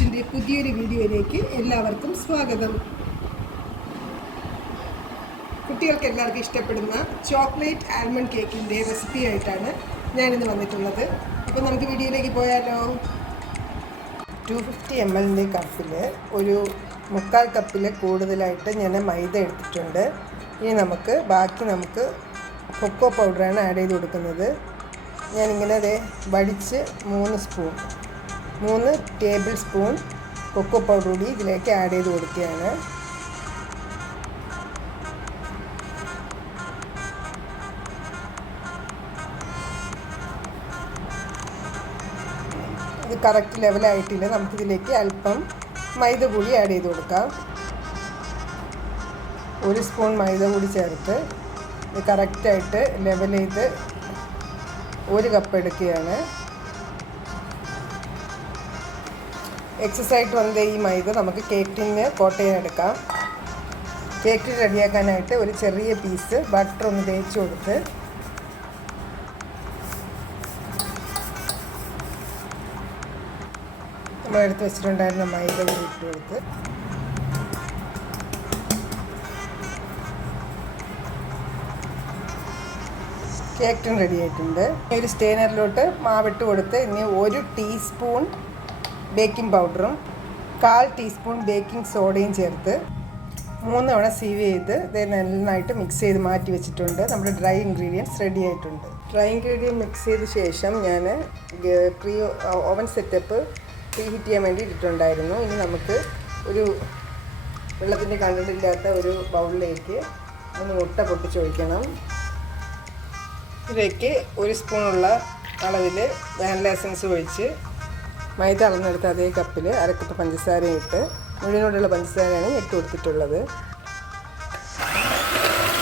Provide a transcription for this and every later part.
ഡിഷിൻ്റെ പുതിയൊരു വീഡിയോയിലേക്ക് എല്ലാവർക്കും സ്വാഗതം. കുട്ടികൾക്ക് എല്ലാവർക്കും ഇഷ്ടപ്പെടുന്ന ചോക്ലേറ്റ് ആൽമണ്ട് കേക്കിൻ്റെ റെസിപ്പി ആയിട്ടാണ് ഞാനിന്ന് വന്നിട്ടുള്ളത്. അപ്പോൾ നമുക്ക് വീഡിയോയിലേക്ക് പോയാലോ. 250 ml കപ്പിൽ ഒരു 3/4 കപ്പിൽ കൂടുതലായിട്ട് ഞാൻ മൈദ എടുത്തിട്ടുണ്ട്. ഇനി ബാക്കി കൊക്കോ പൗഡറാണ് ആഡ് ചെയ്ത് കൊടുക്കുന്നത്. ഞാനിങ്ങനെ വടിച്ച് 3 ടേബിൾ സ്പൂൺ കൊക്കോ പൗഡർ കൂടി ഇതിലേക്ക് ആഡ് ചെയ്ത് കൊടുക്കുകയാണ്. ഇത് കറക്റ്റ് ലെവലായിട്ടില്ല. നമുക്കിതിലേക്ക് അല്പം മൈദ കൂടി ആഡ് ചെയ്ത് കൊടുക്കാം. 1 സ്പൂൺ മൈദ കൂടി ചേർത്ത് ഇത് കറക്റ്റായിട്ട് ലെവൽ ചെയ്ത് 1 കപ്പ് എടുക്കുകയാണ്. എക്സസ് ആയിട്ട് ഈ മൈദ നമുക്ക് കേക്കിന് കോട്ട് ചെയ്യാനെടുക്കാം. കേക്ക് റെഡിയാക്കാനായിട്ട് ഒരു ചെറിയ പീസ് ബട്ടർ ഒന്ന് തേച്ച് കൊടുത്ത് നമ്മളെടുത്ത് വെച്ചിട്ടുണ്ടായിരുന്ന മൈദ കൂടി ഇട്ട് കൊടുത്ത് കേക്ക് റെഡി ആയിട്ടുണ്ട്. ഒരു സ്റ്റെയിനറിലോട്ട് മാവിട്ട് കൊടുത്ത് ഇനി 1 ടീസ്പൂൺ ബേക്കിംഗ് പൗഡറും 1/4 ടീസ്പൂൺ ബേക്കിംഗ് സോഡയും ചേർത്ത് 3 തവണ സീവ് ചെയ്ത് നന്നായിട്ട് മിക്സ് ചെയ്ത് മാറ്റി വെച്ചിട്ടുണ്ട്. നമ്മുടെ ഡ്രൈ ഇൻഗ്രീഡിയൻസ് റെഡി ആയിട്ടുണ്ട്. ഡ്രൈ ഇൻഗ്രീഡിയൻറ്റ് മിക്സ് ചെയ്ത ശേഷം ഞാൻ ഓവൻ സെറ്റപ്പ് പ്രീ ഹീറ്റ് ചെയ്യാൻ വേണ്ടി ഇട്ടിട്ടുണ്ടായിരുന്നു. ഇനി നമുക്ക് ഒരു വെള്ളത്തിൻ്റെ കണ്ടന്റ് ഇല്ലാത്ത ഒരു ബൗളിലേക്ക് 1 മുട്ട പൊട്ടിച്ചൊഴിക്കണം. ഇതിലേക്ക് 1 സ്പൂണുള്ള അളവിൽ വാനില എസൻസ് ഒഴിച്ച് മൈദ അളന്നെടുത്ത് അതേ കപ്പിൽ 1/2 കപ്പ് പഞ്ചസാര ഇട്ട് മുഴുവനോടുള്ള പഞ്ചസാരയാണ് ഇട്ട് കൊടുത്തിട്ടുള്ളത്.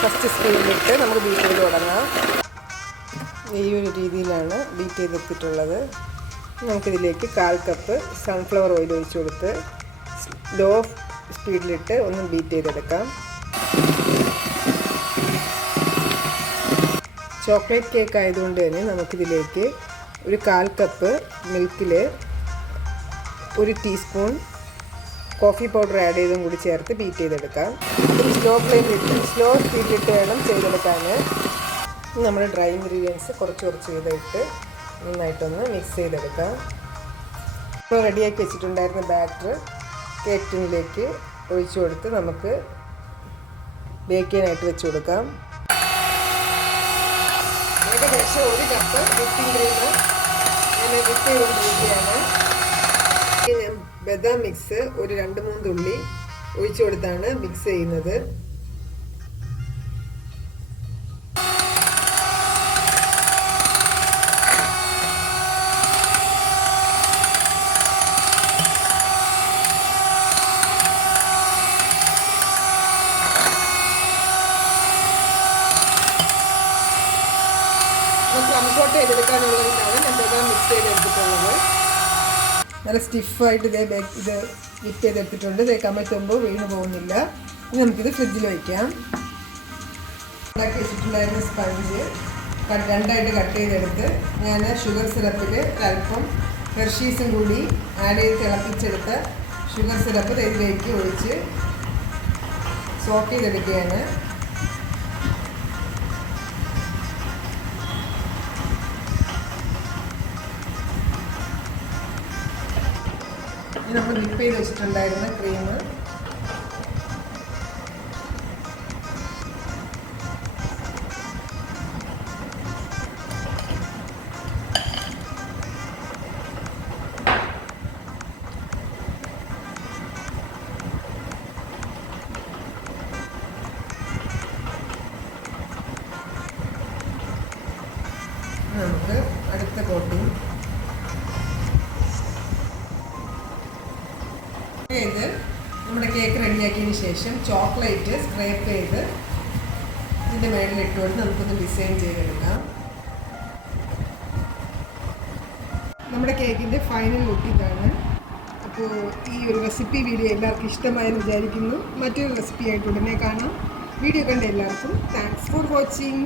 ഫസ്റ്റ് സ്പീഡിലിട്ട് നമുക്ക് ബീറ്റ് ചെയ്ത് തുടങ്ങാം. ഈ ഒരു രീതിയിലാണ് ബീറ്റ് ചെയ്തെടുത്തിട്ടുള്ളത്. നമുക്കിതിലേക്ക് 1/4 കപ്പ് സൺഫ്ലവർ ഓയിൽ ഒഴിച്ച് കൊടുത്ത് ലോ സ്പീഡിലിട്ട് ഒന്ന് ബീറ്റ് ചെയ്തെടുക്കാം. ചോക്ലേറ്റ് കേക്ക് ആയതുകൊണ്ട് തന്നെ നമുക്കിതിലേക്ക് ഒരു 1/4 കപ്പ് മിൽക്കിൽ 1 ടീസ്പൂൺ കോഫി പൗഡർ ആഡ് ചെയ്തും കൂടി ചേർത്ത് ബീറ്റ് ചെയ്തെടുക്കാം. സ്ലോ സ്പീഡിലിട്ട് വേണം ചെയ്തെടുക്കാൻ. നമ്മുടെ ഡ്രൈ ഇൻഗ്രീഡിയൻസ് കുറച്ച് ചെയ്തിട്ട് നന്നായിട്ടൊന്ന് മിക്സ് ചെയ്തെടുക്കാം. നമ്മൾ റെഡിയാക്കി വെച്ചിട്ടുണ്ടായിരുന്ന ബാറ്റർ കേക്ക് ടിന്നിലേക്ക് ഒഴിച്ചു കൊടുത്ത് നമുക്ക് ബേക്ക് ചെയ്യാനായിട്ട് വെച്ച് കൊടുക്കാം. ഏകദേശം 1 കപ്പ് വിപ്പിംഗ് ക്രീം ഞാൻ വിപ്പ് ചെയ്തുകൊണ്ടിരിക്കുകയാണ്. ബദാം മിക്സ് ഒരു 2-3 തുള്ളി ഒഴിച്ചു കൊടുത്താണ് മിക്സ് ചെയ്യുന്നത്. കംഫോർട്ട് ചെയ്തെടുക്കാനുള്ളതിനാണ് ഞാൻ ബദാം മിക്സ് ചെയ്തെടുത്തിട്ടുള്ളത്. നല്ല സ്റ്റിഫായിട്ട് ഇത് വിപ്പ് ചെയ്തെടുത്തിട്ടുണ്ട്. കമഴ്ത്തുമ്പോൾ വീണ് പോകുന്നില്ല. ഇനി നമുക്കിത് ഫ്രിഡ്ജിൽ വയ്ക്കാം. ഉണ്ടാക്കി വെച്ചിട്ടുണ്ടായിരുന്ന സ്പഞ്ച് 2ആയിട്ട് കട്ട് ചെയ്തെടുത്ത് ഞാൻ ഷുഗർ സിറപ്പിൽ അല്പം ഹെർഷീസും കൂടി ആഡ് ചെയ്ത് തിളപ്പിച്ചെടുത്ത ഷുഗർ സിറപ്പ് ഇതിലേക്ക് ഒഴിച്ച് സോക്ക് ചെയ്തെടുക്കുകയാണ്. നമ്മൾ വിപ്പ് ചെയ്ത് വെച്ചിട്ടുണ്ടായിരുന്ന ക്രീം നമുക്ക് അടുത്ത കോട്ടിങ് ചെയ്ത് നമ്മുടെ കേക്ക് റെഡിയാക്കിയതിന് ശേഷം ചോക്ലേറ്റ് സ്ക്രേപ്പ് ചെയ്ത് ഇതിൻ്റെ മേളിൽ ഇട്ടുകൊണ്ട് നമുക്കൊന്ന് ഡിസൈൻ ചെയ്തെടുക്കാം. നമ്മുടെ കേക്കിൻ്റെ ഫൈനൽ ലുക്ക് ഇതാണ്. അപ്പോൾ ഈ ഒരു റെസിപ്പി വീഡിയോ എല്ലാവർക്കും ഇഷ്ടമായെന്ന് വിചാരിക്കുന്നു. മറ്റൊരു റെസിപ്പി ആയിട്ട് ഉടനെ കാണാം. വീഡിയോ കണ്ട എല്ലാവർക്കും താങ്ക്സ് ഫോർ വാച്ചിങ്.